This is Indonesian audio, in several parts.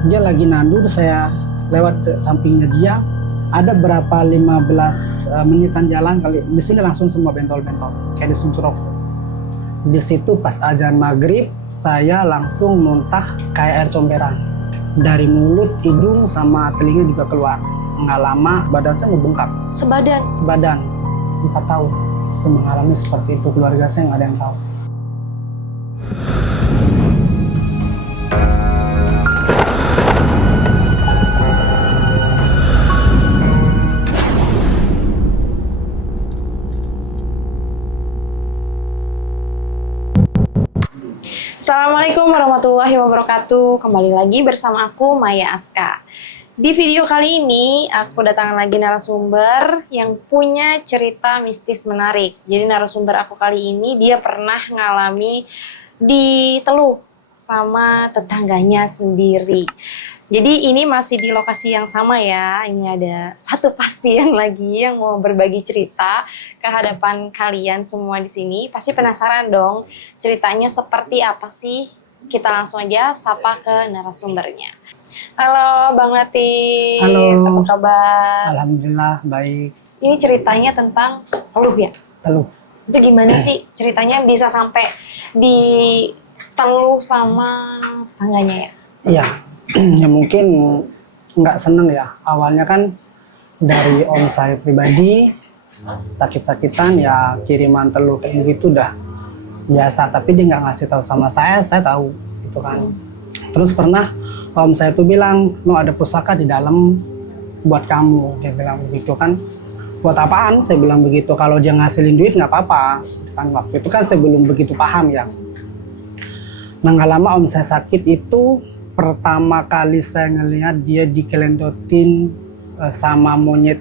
Dia lagi nandur, saya lewat ke sampingnya dia. Ada berapa 15 menitan jalan kali. Di sini langsung semua bentol-bentol kayak disuntur rokok. Di situ pas azan maghrib, saya langsung muntah kayak air comberan. Dari mulut, hidung, sama telinga juga keluar. Nggak lama badan saya membengkak. Sebadan. 4 tahun saya mengalami seperti itu. Keluarga saya nggak ada yang tahu. Assalamualaikum warahmatullahi wabarakatuh. Kembali lagi bersama aku Maya Aska. Di video kali ini aku datang lagi narasumber yang punya cerita mistis menarik. Jadi narasumber aku kali ini dia pernah ngalami diteluh sama tetangganya sendiri. Jadi ini masih di lokasi yang sama ya. Ini ada satu pasien lagi yang mau berbagi cerita ke hadapan kalian semua di sini. Pasti penasaran dong ceritanya seperti apa sih? Kita langsung aja sapa ke narasumbernya. Halo Bang Latif. Halo. Apa kabar? Alhamdulillah baik. Ini ceritanya tentang teluh ya? Teluh. Itu gimana sih ceritanya bisa sampai diteluh sama tetangganya ya? Iya. Ya mungkin nggak seneng ya. Awalnya kan dari om saya pribadi sakit-sakitan ya, kiriman teluh kayak begitu udah biasa. Tapi dia nggak ngasih tahu sama saya tahu itu kan. Terus pernah om saya tuh bilang, "No, ada pusaka di dalam buat kamu." Dia bilang begitu kan. Buat apaan? Saya bilang begitu. Kalau dia ngasilin duit nggak apa-apa. Kan waktu itu kan saya belum begitu paham ya. Nah, nggak lama om saya sakit itu, pertama kali saya ngelihat dia dikelendotin sama monyet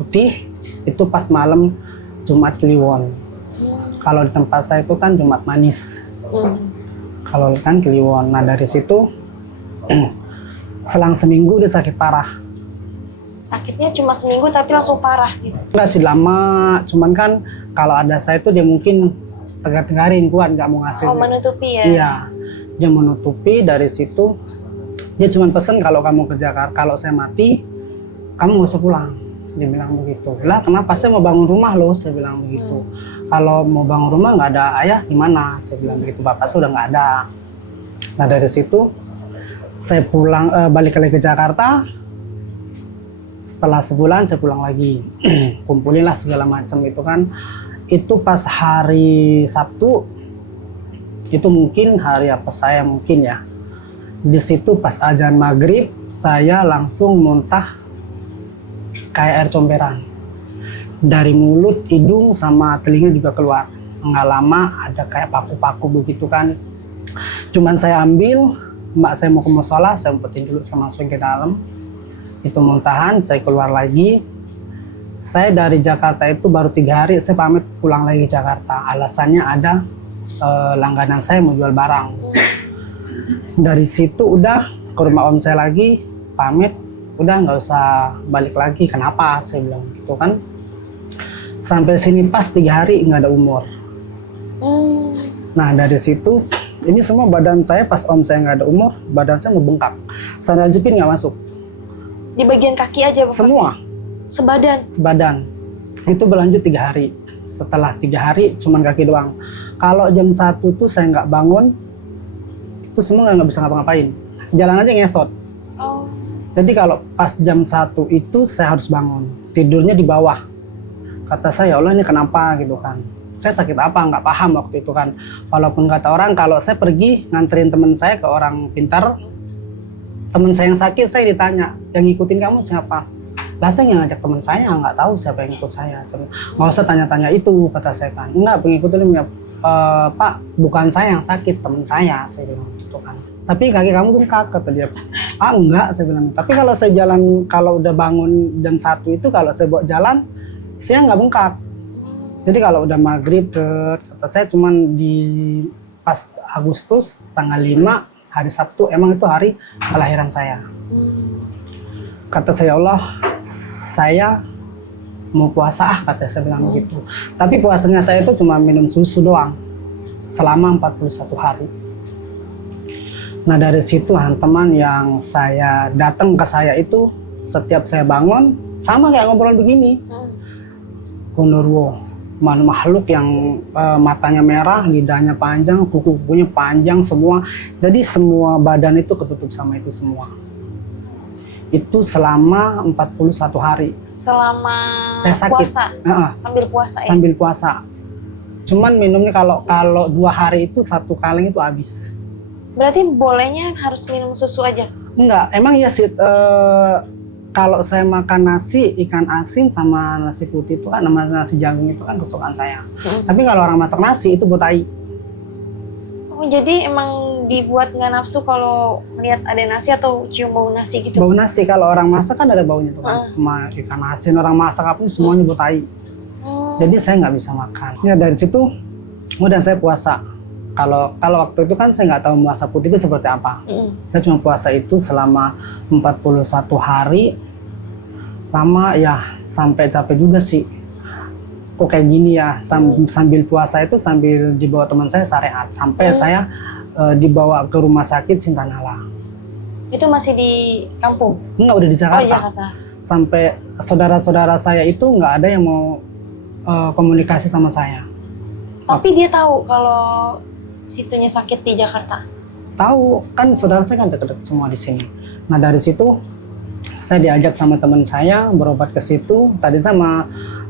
putih itu pas malam Jumat Kliwon. Kalau di tempat saya itu kan Jumat Manis. Kalau kan Kliwon. Nah dari situ selang seminggu dia sakit parah. Sakitnya cuma seminggu tapi langsung parah gitu? Enggak sih lama, cuman kan kalau ada saya itu dia mungkin tegar-tegarin kuat, nggak mau ngasih. Oh, menutupi ya? Iya, dia menutupi. Dari situ dia cuma pesen kalau kamu ke Jakarta, kalau saya mati kamu nggak usah pulang. Dia bilang begitu. Lah kenapa? Saya mau bangun rumah loh, saya bilang begitu. Kalau mau bangun rumah nggak ada ayah gimana? Saya bilang begitu. Bapak saya udah nggak ada. Nah dari situ saya pulang, balik lagi ke Jakarta. Setelah sebulan saya pulang lagi. Kumpulinlah segala macam itu kan. Itu pas hari Sabtu, itu mungkin hari apa saya mungkin ya. Di situ pas azan maghrib saya langsung muntah kayak air comberan. Dari mulut, hidung, sama telinga juga keluar. Nggak lama ada kayak paku-paku begitu kan. Cuman saya ambil, mbak saya mau ke musola, saya umpetin dulu, saya masukin ke dalam. Itu muntahan, saya keluar lagi. Saya dari Jakarta itu baru 3 hari, saya pamit pulang lagi ke Jakarta. Alasannya ada langganan saya mau jual barang. Dari situ udah ke rumah om saya lagi, pamit, udah nggak usah balik lagi. Kenapa? Saya bilang gitu kan. Sampai sini pas 3 hari nggak ada umur. Nah dari situ, ini semua badan saya pas om saya nggak ada umur, badan saya membengkak. Sandal jepit nggak masuk. Di bagian kaki aja bukan? Semua. Sebadan. Itu berlanjut 3 hari. Setelah 3 hari cuman kaki doang. Kalau jam 1 tuh saya nggak bangun, itu semua nggak bisa ngapa-ngapain. Jalan aja ngesot. Oh. Jadi kalau pas jam 1 itu saya harus bangun. Tidurnya di bawah. Kata saya, ya Allah ini kenapa gitu kan. Saya sakit apa? Nggak paham waktu itu kan. Walaupun kata orang kalau saya pergi nganterin teman saya ke orang pintar, teman saya yang sakit saya ditanya, yang ngikutin kamu siapa? Lah saya yang ngajak teman saya, nggak tahu siapa yang ikut saya. Nggak usah tanya-tanya itu, kata saya kan. Enggak, pengikut ini Pak, bukan saya yang sakit, teman saya bilang gitu kan. Tapi kaki kamu bengkak, kata dia. Ah enggak, saya bilang. Tapi kalau saya jalan, kalau udah bangun jam 1 itu, kalau saya bawa jalan, saya nggak bengkak. Jadi kalau udah maghrib, kata saya cuman di pas Agustus tanggal 5, hari Sabtu, emang itu hari kelahiran saya. Kata saya, Allah, saya mau puasa kata saya bilang begitu. Tapi puasanya saya itu cuma minum susu doang selama 41 hari. Nah dari situ teman yang saya datang ke saya itu setiap saya bangun sama kayak ngobrol begini. Gondorwo, makhluk yang matanya merah, lidahnya panjang, kuku-kukunya panjang semua. Jadi semua badan itu ketutup sama itu semua. Itu selama 41 hari. Selama Saya sakit. puasa, sambil puasa ya? Sambil puasa. Cuman minumnya kalau 2 hari itu 1 kaleng itu habis. Berarti bolehnya harus minum susu aja? Enggak, emang ya sih kalau saya makan nasi, ikan asin sama nasi putih itu kan, sama nasi jagung itu kan kesukaan saya. Tapi kalau orang masak nasi itu botai. Oh jadi emang dibuat nggak nafsu kalau lihat ada nasi atau cium bau nasi gitu? Bau nasi kalau orang masak kan ada baunya tuh kan. Sama ikan asin orang masak apa semuanya botai. Jadi saya nggak bisa makan. Ya dari situ, kemudian saya puasa. Kalau waktu itu kan saya nggak tahu puasa putih itu seperti apa. Saya cuma puasa itu selama 41 hari. Lama ya sampai capek juga sih. Kok kayak gini ya, sambil puasa itu sambil dibawa teman saya syariat. Sampai saya dibawa ke rumah sakit Sintanala. Itu masih di kampung? Enggak, udah di Jakarta. Oh di Jakarta. Sampai saudara-saudara saya itu nggak ada yang mau komunikasi sama saya. Tapi dia tahu kalau situnya sakit di Jakarta? Tahu, kan saudara saya kan deket-deket semua di sini. Nah dari situ saya diajak sama teman saya berobat ke situ. Tadi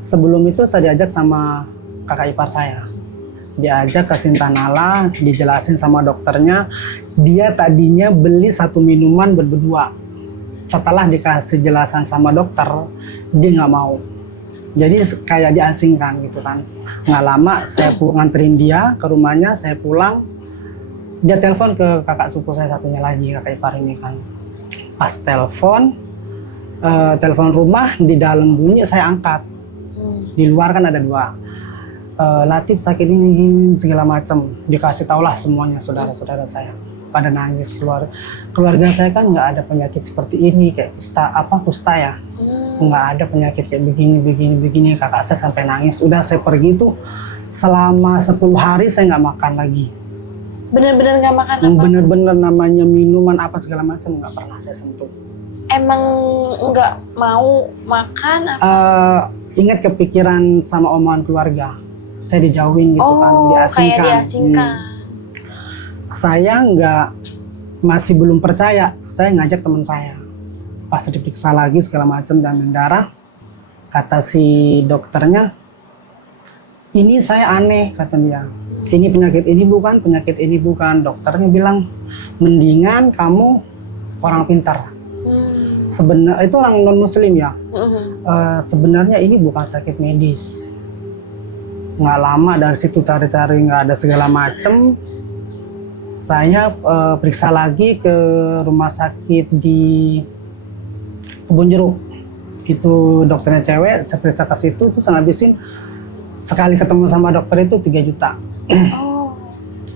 sebelum itu saya diajak sama kakak ipar saya. Diajak ke Sintanala, dijelasin sama dokternya. Dia tadinya beli 1 minuman berdua. Setelah dikasih jelasan sama dokter, dia nggak mau. Jadi kayak diasingkan gitu kan. Nggak lama saya nganterin dia ke rumahnya, saya pulang. Dia telepon ke kakak sepupu saya satunya lagi, kakak ipar ini kan. Pas telepon rumah, di dalam bunyi saya angkat. Di luar kan ada 2. Latif sakit ini segala macam. Dikasih taulah semuanya saudara-saudara saya. Pada nangis. Keluarga saya kan nggak ada penyakit seperti ini, kayak kusta ya. Nggak ada penyakit kayak begini. Kakak saya sampai nangis. Udah saya pergi tuh selama 10 hari saya nggak makan lagi. Bener-bener nggak makan apa? Bener-bener namanya minuman apa segala macam nggak pernah saya sentuh. Emang nggak mau makan apa? Ingat kepikiran sama omongan keluarga. Saya dijauhin gitu kan, diasingkan. Kayak diasingkan. Saya masih belum percaya. Saya ngajak teman saya. Pas diperiksa lagi segala macam dan darah, kata si dokternya, ini saya aneh, kata dia. Ini penyakit ini bukan. Dokternya bilang, mendingan kamu orang pintar. Sebenarnya itu orang non muslim ya. Sebenarnya ini bukan sakit medis. Nggak lama dari situ cari-cari nggak ada segala macem. Saya periksa lagi ke rumah sakit di Kebun Jeruk. Itu dokternya cewek, saya periksa ke situ terus ngabisin sekali ketemu sama dokter itu 3 juta.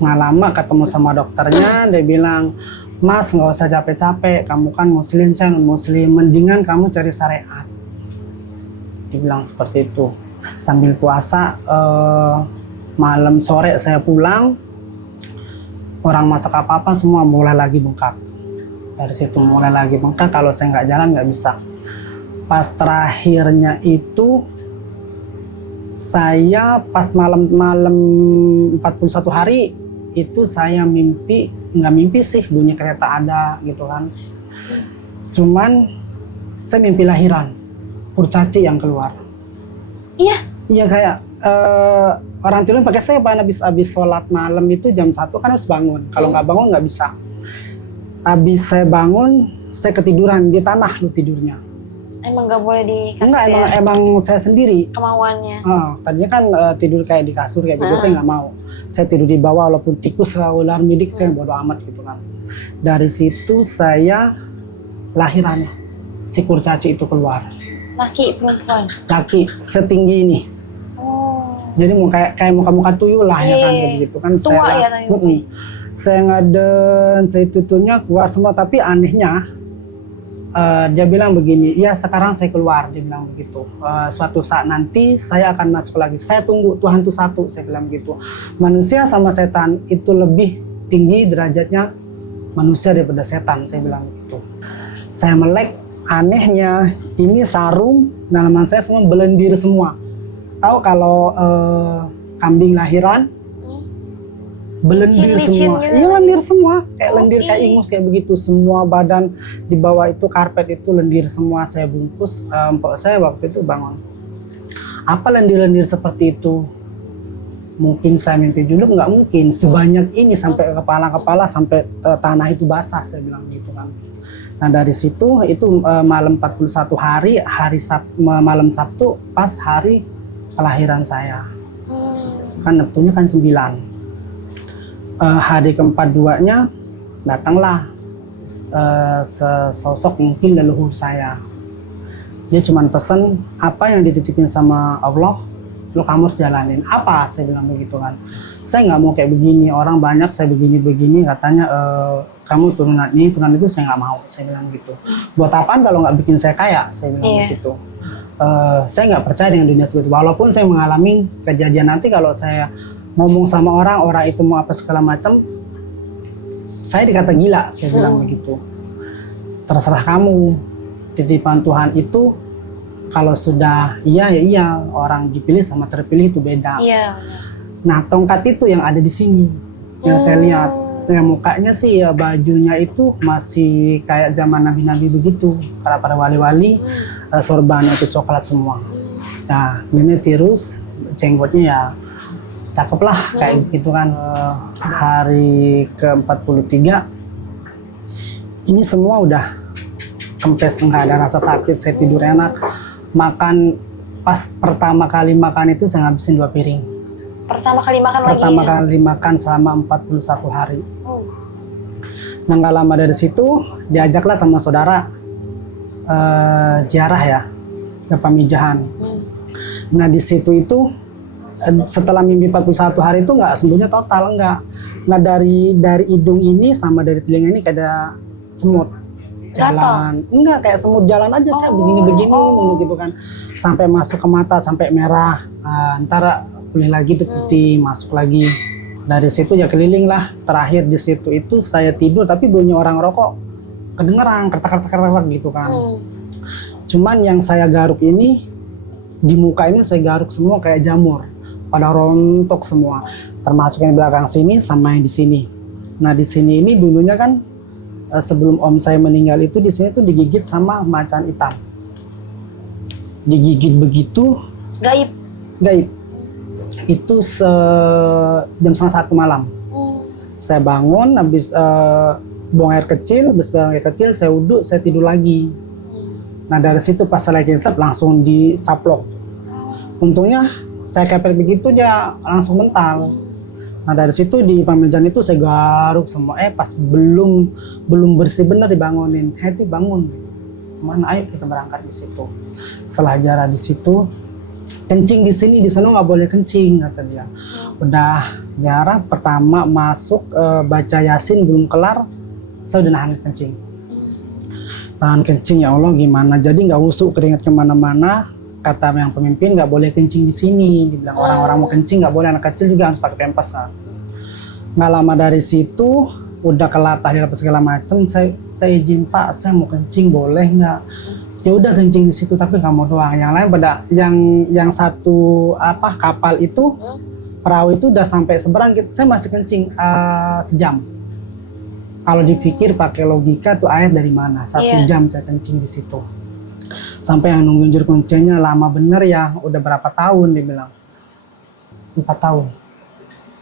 Nggak lama ketemu sama dokternya, dia bilang, Mas nggak usah capek-capek, kamu kan muslim, saya non muslim, mendingan kamu cari syariat. Dibilang seperti itu. Sambil puasa, malam sore saya pulang, orang masak apa-apa semua mulai lagi bengkak. Dari situ mulai lagi bengkak, kalau saya nggak jalan nggak bisa. Pas terakhirnya itu, saya pas malam 41 hari, itu saya nggak mimpi sih, bunyi kereta ada gitu kan. Cuman saya mimpi lahiran, kurcaci yang keluar. Iya kayak orang tidur pakai saya habis sholat malam itu jam 1 kan harus bangun. Kalau nggak bangun nggak bisa. Habis saya bangun, saya ketiduran di tanah lu tidurnya. Emang nggak boleh dikasih? Enggak, emang saya sendiri. Kemauannya? Tadinya kan tidur kayak di kasur kayak gitu, saya nggak mau. Saya tidur di bawah walaupun tikus ular midik, saya bodo amat gitu kan. Dari situ saya lahiran, si kurcaci itu keluar. Laki, perempuan? Laki, setinggi ini. Jadi mau kayak muka tuyul lah ya kan kayak gitu kan. Tua ya tapi. Saya ngaden, saya tutunya kuat semua, tapi anehnya dia bilang begini, ya sekarang saya keluar, dia bilang begitu. Suatu saat nanti saya akan masuk lagi. Saya tunggu, Tuhan itu satu, saya bilang begitu. Manusia sama setan itu lebih tinggi derajatnya manusia daripada setan, saya bilang gitu. Saya melek, anehnya ini sarung dalaman saya semua belendir semua. Tahu kalau kambing lahiran belendir Licin-licin semua, gitu. iya lendir semua, kayak lendir Oke. kayak ingus kayak begitu. Semua badan di bawah itu karpet itu lendir semua. Saya bungkus, mpok saya waktu itu bangun. Apa lendir-lendir seperti itu? Mungkin saya mimpi juluk, nggak mungkin. Sebanyak ini sampai ke kepala-kepala sampai tanah itu basah, saya bilang gitu kan. Nah dari situ itu malam 41 hari, malam Sabtu pas hari kelahiran saya. Kan Neptunya kan 9. Hari ke-42-nya datanglah sesosok mungkin leluhur saya. Dia cuma pesen apa yang dititipin sama Allah, lo kamu harus jalanin. Apa? Saya bilang begitu kan. Saya nggak mau kayak begini, orang banyak saya begini-begini katanya kamu turunan ini, turunan itu, saya nggak mau. Saya bilang gitu. Buat apaan kalau nggak bikin saya kaya? Saya bilang begitu. Saya nggak percaya dengan dunia seperti itu. Walaupun saya mengalami kejadian nanti kalau saya ngomong sama orang itu mau apa segala macam, saya dikata gila, saya bilang begitu. Terserah kamu, titipan Tuhan itu kalau sudah iya ya iya, orang dipilih sama terpilih itu beda. Iya. Nah tongkat itu yang ada di sini, yang saya lihat, yang mukanya sih ya bajunya itu masih kayak zaman nabi-nabi begitu, para wali-wali, sorbannya itu coklat semua. Nah ini tirus, jenggotnya ya cakep lah kayak gitu kan. Hari ke-43 ini semua udah kempes, nggak ada rasa sakit, saya tidur enak. Makan pas pertama kali makan itu saya ngabisin 2 piring. Pertama kali makan lagi. Pertama kali makan selama 41 hari. Nah nggak lama dari situ diajaklah sama saudara ziarah ya ke Pamijahan. Nah di situ itu setelah mimpi 41 hari itu nggak sembuhnya total, enggak. Nah dari hidung ini sama dari telinga ini kayak ada semut jalan, enggak kayak semut jalan aja. Saya begini-begini mulu gitu kan, sampai masuk ke mata sampai merah, ntar pulih lagi tuh putih, masuk lagi. Dari situ ya keliling lah. Terakhir di situ itu saya tidur tapi bunyi orang rokok kedengeran kertak-kertak gitu kan. Cuman yang saya garuk ini di muka ini saya garuk semua kayak jamur, pada rontok semua, termasuk yang di belakang sini sama yang di sini. Nah di sini ini dulunya kan sebelum om saya meninggal itu di sini tuh digigit sama macan hitam. Digigit begitu. Gaib. Itu jam 1:30 malam. Saya bangun habis buang air kecil, saya wudhu, saya tidur lagi. Nah dari situ pas saya lagi langsung dicaplok. Untungnya saya kepet begitu dia langsung mental. Nah dari situ di Pamijahan itu saya garuk semua. Pas belum bersih benar dibangunin. Heti bangun. Mana ayo kita berangkat di situ. Setelah jarah di situ, kencing di sini, di sana nggak boleh kencing kata dia. Udah jarah pertama masuk baca Yasin belum kelar, saya udah nahan kencing. Nahan kencing, ya Allah gimana? Jadi nggak usuk keringat kemana-mana. Kata yang pemimpin nggak boleh kencing di sini. Dibilang orang-orang mau kencing nggak boleh, anak kecil juga harus pakai pempes kan. Nggak lama dari situ udah kelar tahlil apa segala macem, saya izin Pak, saya mau kencing boleh nggak? Ya udah kencing di situ tapi kamu doang. Yang lain pada yang satu kapal itu perahu itu udah sampai seberang gitu, saya masih kencing sejam. Kalau dipikir pakai logika tuh air dari mana? 1 jam saya kencing di situ. Sampai yang nungguin juru kuncinya lama bener ya, udah berapa tahun dia bilang. 4 tahun.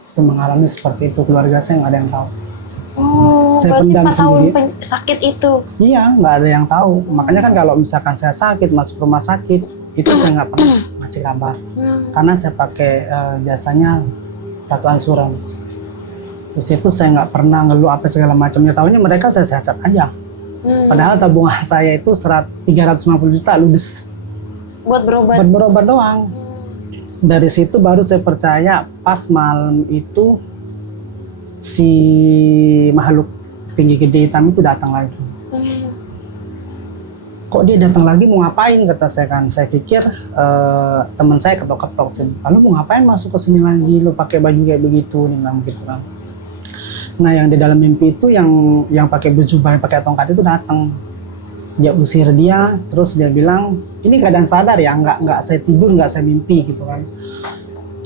Saya mengalami seperti itu, keluarga saya nggak ada yang tahu. Saya berarti pendam 4 tahun sendiri. sakit itu. Iya, nggak ada yang tahu. Makanya kan kalau misalkan saya sakit masuk rumah sakit, itu saya nggak pernah ngasih kabar. Karena saya pakai jasanya satu asuransi. Di situ saya nggak pernah ngeluh apa segala macamnya. Tahunya mereka saya sehat-sehat aja. Padahal tabungan saya itu 350 juta ludes. Buat berobat. Buat berobat doang. Dari situ baru saya percaya pas malam itu si makhluk tinggi gede hitam itu datang lagi. Kok dia datang lagi mau ngapain kata saya kan. Saya pikir teman saya ketok-ketok sih. Lalu mau ngapain masuk ke sini lagi? Lu pakai baju kayak begitu, nih bilang gitu kan. Nah yang di dalam mimpi itu yang pakai baju pakai tongkat itu datang. Dia usir dia, terus dia bilang, ini keadaan sadar ya, nggak saya tidur, nggak saya mimpi gitu kan.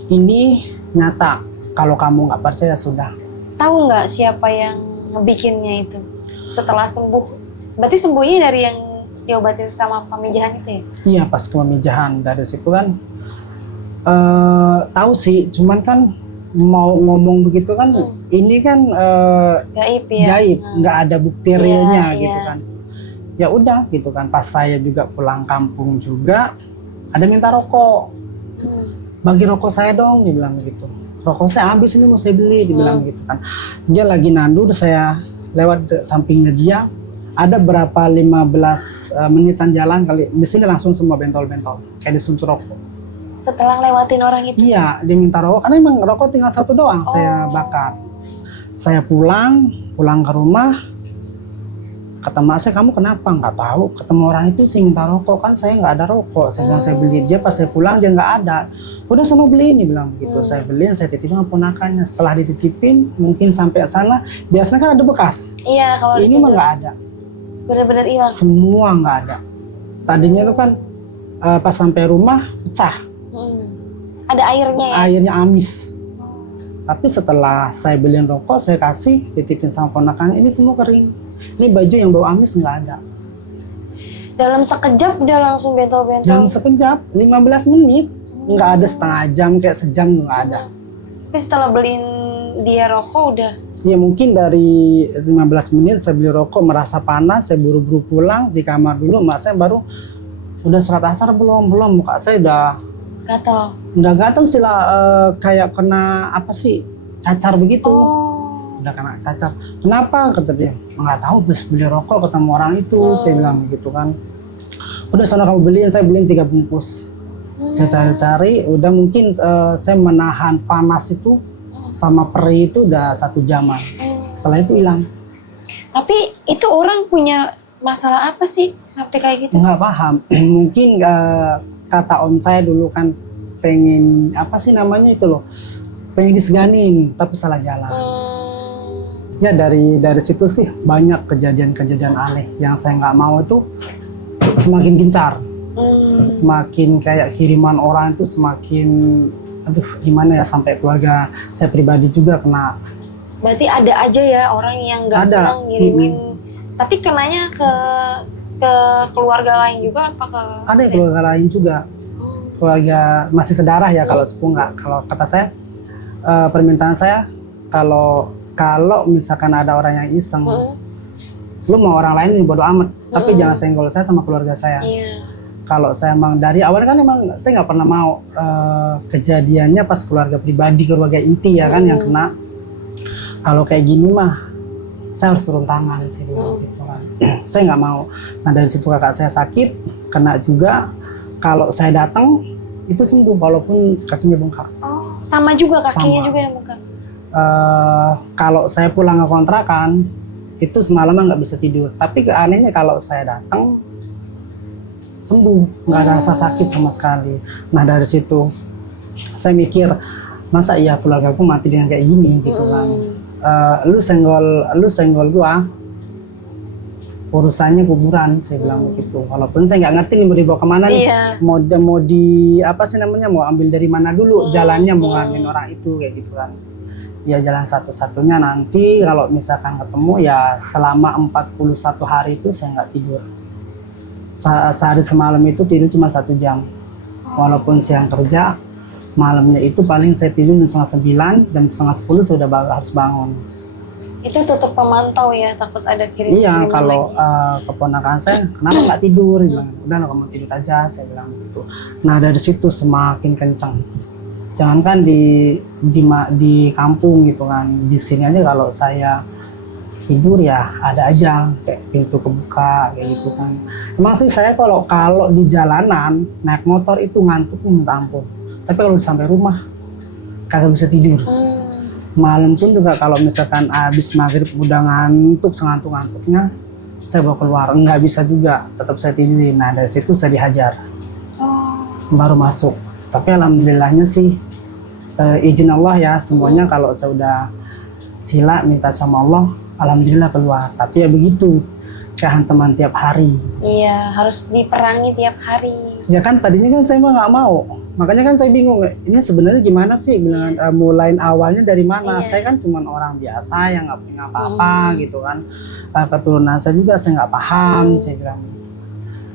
Ini nyata, kalau kamu nggak percaya sudah. Tahu nggak siapa yang ngebikinnya itu setelah sembuh? Berarti sembuhnya dari yang diobatin sama pemijahan itu ya? Iya pas ke pemijahan, dari situ kan tahu sih, cuman kan mau ngomong begitu kan, ini kan Gaib ya? gaib, nggak ada bukti Iya, realnya iya. gitu kan. Ya udah gitu kan, pas saya juga pulang kampung juga, ada minta rokok. Bagi rokok saya dong, dia bilang gitu. Rokok saya habis ini mau saya beli, dia bilang gitu kan. Dia lagi nandur, saya lewat sampingnya dia, ada berapa 15 menitan jalan kali, di sini langsung semua bentol-bentol, kayak disuntuk rokok. Setelah lewatin orang itu? Iya, dia minta rokok, karena emang rokok tinggal satu doang, saya bakar. Saya pulang ke rumah, kata mak saya, kamu kenapa? Nggak tahu, ketemu orang itu sih minta rokok, kan saya nggak ada rokok. Saya bilang saya beli, dia pas saya pulang dia nggak ada. Udah sono beli ini, bilang begitu. Saya beliin, saya titipin sama ponakannya. Setelah dititipin, mungkin sampai sana, biasanya kan ada bekas. Iya, kalau di Ini situ mah nggak ada, benar-benar hilang. semua nggak ada. Tadinya itu kan pas sampai rumah pecah, Ada airnya ya? airnya amis. Tapi setelah saya beliin rokok, saya kasih, titipin sama ponakannya, ini semua kering. Ini baju yang bau amis nggak ada. Dalam sekejap udah langsung bentol-bentol? Dalam sekejap, 15 menit. Nggak ada setengah jam, kayak sejam nggak ada. Tapi setelah beliin dia rokok udah? Ya mungkin dari 15 menit saya beli rokok, merasa panas, saya buru-buru pulang di kamar dulu. Mak saya baru, udah sholat asar belum, muka saya Gatal? udah gatel sih lah, kayak kena apa sih, cacar begitu. Udah kena cacar. Kenapa? Kata dia, nggak tahu, habis beli rokok ketemu orang itu. Saya bilang gitu kan. Udah sana kamu beliin, saya beliin 3 bungkus. Saya cari-cari, udah mungkin saya menahan panas itu sama perih itu udah 1 jaman. Setelah itu hilang. Tapi itu orang punya masalah apa sih sampai kayak gitu? Nggak paham. Mungkin kata om saya dulu kan pengen apa sih namanya itu loh, pengen diseganin tapi salah jalan. Ya dari situ sih banyak kejadian-kejadian aneh yang saya nggak mau itu semakin gencar. Semakin kayak kiriman orang itu semakin, aduh gimana ya, sampai keluarga saya pribadi juga kena. Berarti ada aja ya orang yang nggak senang ngirimin. Tapi kenanya ke keluarga lain juga apa ke? Ada keluarga lain juga. Keluarga masih sedarah ya, kalau sepupu nggak. Kalau kata saya, permintaan saya kalau misalkan ada orang yang iseng, lu mau orang lain ini bodo amat, tapi jangan senggol saya sama keluarga saya. Kalau saya emang dari awal kan emang saya nggak pernah mau kejadiannya pas keluarga pribadi, keluarga inti ya kan yang kena. Kalau kayak gini mah saya harus turun tangan, saya bilang gitu kan. Saya nggak mau. Nah dari situ kakak saya sakit, kena juga. Kalau saya datang itu sembuh walaupun kakinya bengkak. Oh, sama juga kakinya Sama. juga yang bengkak. Kalau saya pulang ke kontrakan itu semalaman nggak bisa tidur. Tapi keanehnya kalau saya datang sembuh, nggak ada rasa sakit sama sekali. Nah dari situ saya mikir, masa iya keluarga aku mati dengan kayak gini gitu kan. Lu senggol gua, urusannya kuburan, saya bilang begitu. Walaupun saya nggak ngerti nih mau dibawa kemana nih, mau di apa sih namanya, mau ambil dari mana dulu jalannya, mau ngambil orang itu kayak gitu kan. Ya jalan satu-satunya nanti kalau misalkan ketemu ya selama 41 hari itu saya nggak tidur. Sehari semalam itu tidur cuma 1 jam. Walaupun siang kerja, malamnya itu paling saya tidur jam 9:30, jam 9:30 saya udah harus bangun. Itu tetap pemantau ya, takut ada kirim. Iya, kalau keponakan saya, kenapa nggak tidur? Dia bilang, udah lah kamu tidur aja, saya bilang gitu. Nah dari situ semakin kencang. Jangankan di kampung gitu kan, di sini aja kalau saya tidur ya ada aja kayak pintu kebuka kayak gitu kan. Emang sih saya kalau di jalanan naik motor itu ngantuk minta ampun. Tapi kalau sampai rumah kagak bisa tidur. Malam pun juga kalau misalkan habis maghrib udah ngantuk, sengantuk-ngantuknya saya bawa keluar, nggak bisa juga, tetap saya tidurin. Nah dari situ saya dihajar, baru masuk. Tapi alhamdulillahnya sih izin Allah ya, semuanya kalau saya udah sila minta sama Allah, alhamdulillah keluar. Tapi ya begitu, kehantaman tiap hari. Iya, harus diperangi tiap hari. Ya kan tadinya kan saya mah nggak mau, makanya kan saya bingung ini sebenarnya gimana sih bilang mulai awalnya dari mana. Iya. Saya kan cuma orang biasa yang nggak punya apa-apa gitu kan. Keturunan saya juga saya nggak paham. Saya bilang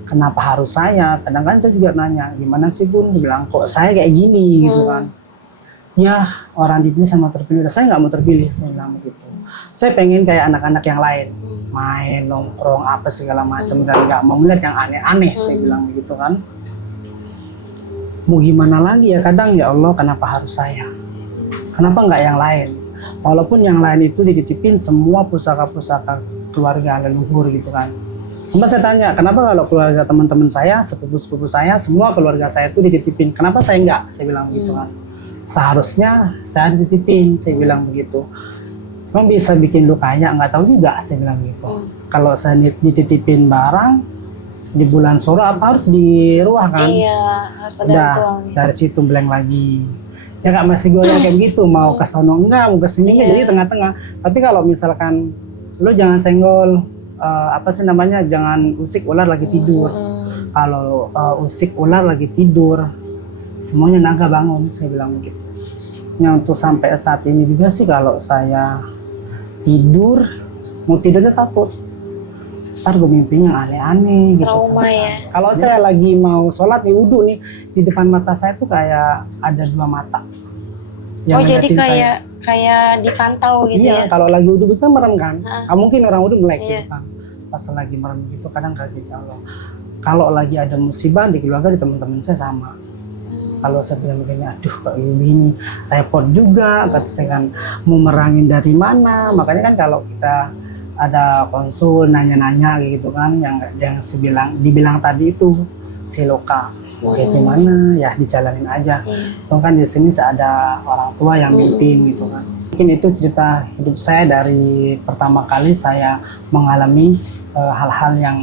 kenapa harus saya, kadang kan saya juga nanya gimana sih Bun, bilang kok saya kayak gini gitu kan. Ya orang dipilih sama terpilih, saya nggak mau terpilih, saya bilang begitu. Saya pengen kayak anak-anak yang lain, main nongkrong apa segala macam dan nggak mau melihat yang aneh-aneh. Saya bilang begitu kan. Mau gimana lagi ya, kadang ya Allah kenapa harus saya, kenapa nggak yang lain, walaupun yang lain itu dititipin semua pusaka-pusaka keluarga leluhur gitu kan. Sempat saya tanya kenapa kalau keluarga teman-teman saya, sepupu-sepupu saya, semua keluarga saya itu dititipin, kenapa saya nggak, saya bilang gitu kan. Seharusnya saya dititipin, saya bilang begitu. Emang bisa bikin lu kaya, nggak tahu juga, saya bilang gitu. Kalau saya dititipin barang di bulan Suro apa harus di ruah kan? Iya, harus ada Udah, ritualnya. dari situ blank lagi. Ya nggak masih goyang kayak gitu, mau ke sono enggak, mau ke sini enggak, jadi tengah-tengah. Tapi kalau misalkan lu jangan senggol, apa sih namanya, jangan usik ular lagi tidur. Kalau usik ular lagi tidur, semuanya naga bangun, saya bilang gitu. Yang untuk sampai saat ini juga sih kalau saya tidur, mau tidurnya takut. Ntar gue mimpi yang aneh-aneh gitu. Trauma kan. ya. Kalau saya lagi mau sholat di wudhu nih, di depan mata saya tuh kayak ada dua mata. Oh jadi ngeliatin kayak dipantau gitu iya, ya? kalau lagi wudhu kita merem kan. Mungkin orang wudhu melek Iya. gitu kan. Pas lagi merem gitu kadang kayak gitu Allah. Kalau lagi ada musibah di keluarga, di teman-teman saya sama. Kalau saya bilang begini, aduh kayak begini, repot juga. Kata saya kan mau merangin dari mana. Makanya kan kalau kita ada konsul nanya-nanya gitu kan, yang dibilang tadi itu siloka, kayak gimana ya dijalanin aja. Itu kan di sini ada orang tua yang mimpin gitu kan. Mungkin itu cerita hidup saya dari pertama kali saya mengalami hal-hal yang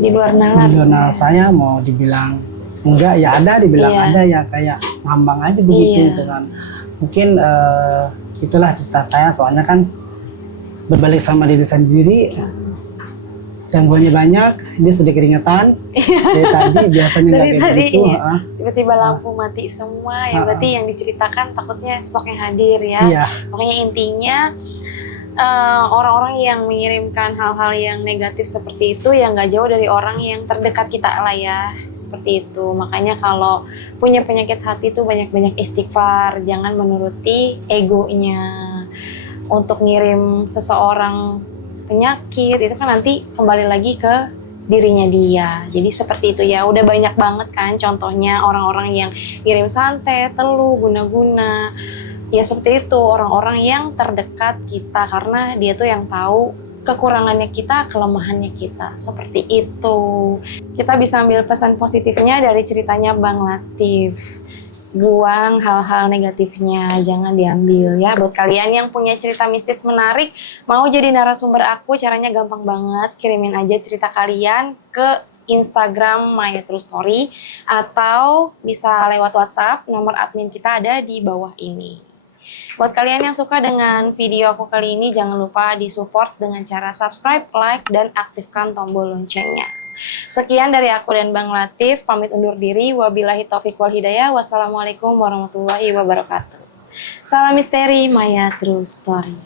Di luar nalar. di luar saya, mau dibilang enggak ya ada, dibilang ada ya kayak ngambang aja begitu gitu kan. Mungkin itulah cerita saya, soalnya kan berbalik sama diri sendiri, gangguannya banyak, dia sudah keringetan dari tadi, biasanya nggak kayak begitu. Iya. Tiba-tiba lampu mati semua, ya berarti yang diceritakan takutnya sosoknya hadir ya. Iya. Makanya intinya orang-orang yang mengirimkan hal-hal yang negatif seperti itu yang nggak jauh dari orang yang terdekat kita lah ya, seperti itu. Makanya kalau punya penyakit hati itu banyak-banyak istighfar, jangan menuruti egonya. Untuk ngirim seseorang penyakit itu kan nanti kembali lagi ke dirinya dia. Jadi seperti itu ya, udah banyak banget kan contohnya orang-orang yang ngirim santet, teluh, guna-guna. Ya seperti itu, orang-orang yang terdekat kita karena dia tuh yang tahu kekurangannya kita, kelemahannya kita. Seperti itu. Kita bisa ambil pesan positifnya dari ceritanya Bang Latif. Buang hal-hal negatifnya, jangan diambil ya. Buat kalian yang punya cerita mistis menarik, mau jadi narasumber aku, caranya gampang banget. Kirimin aja cerita kalian ke Instagram Maya True Story atau bisa lewat WhatsApp, nomor admin kita ada di bawah ini. Buat kalian yang suka dengan video aku kali ini, jangan lupa di-support dengan cara subscribe, like, dan aktifkan tombol loncengnya. Sekian dari aku dan Bang Latif, pamit undur diri. Wabillahi taufiq wal hidayah. Wassalamualaikum warahmatullahi wabarakatuh. Salam misteri Maya True Story.